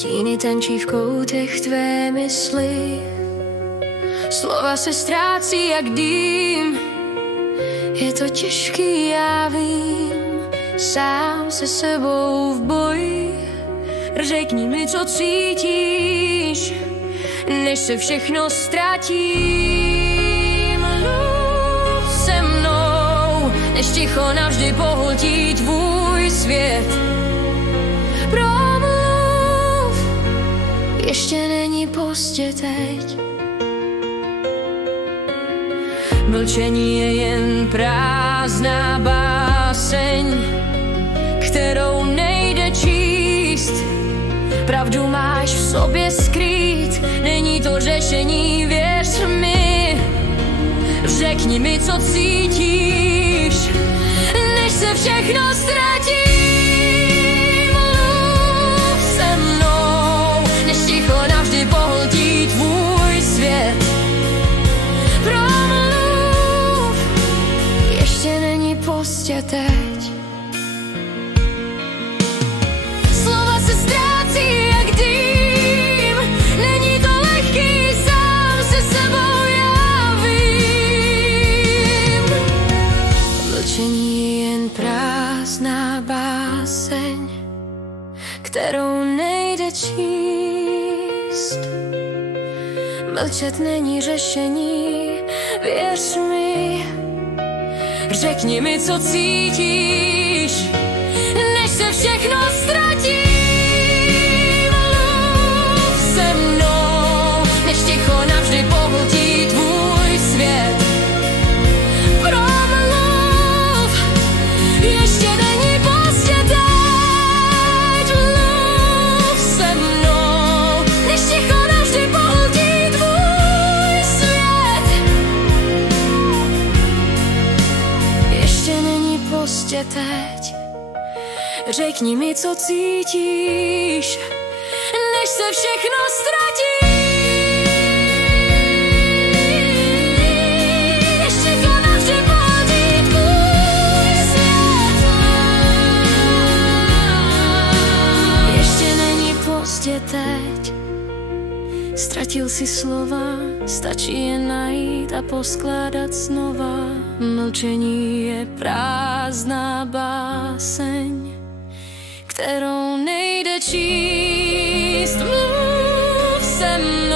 Stíny tančí v koutech tvé mysli, slova se ztrácí jak dým. Je to těžký, já vím, sám se sebou v boji. Řekni mi, co cítíš, než se všechno ztratí. Mluv se mnou, než ticho navždy pohltí tvůj svět. Promluv, ještě není pozdě teď. Mlčení je jen prázdná báseň, kterou nejde číst. Pravdu máš v sobě skrýt, není to řešení, věř mi. Řekni mi, co cítíš, než se všechno ztratí. Mluv se mnou, než ticho navždy pohltí tvůj svět. Promluv, ještě není pozdě teď. Slova se ztrácí jak dým, není to lehký, sám se sebou já vím. Mlčení je jen prázdná báseň, kterou nejde číst. Mlčet není řešení, věř mi. Řekni mi, co cítíš, než se všechno ztratí. Mluv se mnou, než ticho navždy pohltí tvůj svět. Promluv, ještě není pozdě teď. Mluv se mnou, než ticho navždy pohltí tvůj svět. Ještě není pozdě teď. Řekni mi, co cítíš, než se všechno ztratí. Ještě ticho navždy pohltí tvůj svět. Ještě není pozdě teď. Ztratil si slova, stačí je najít a poskládat znova. Mlčení je prázdná báseň, kterou nejde číst. Mluv se mnou.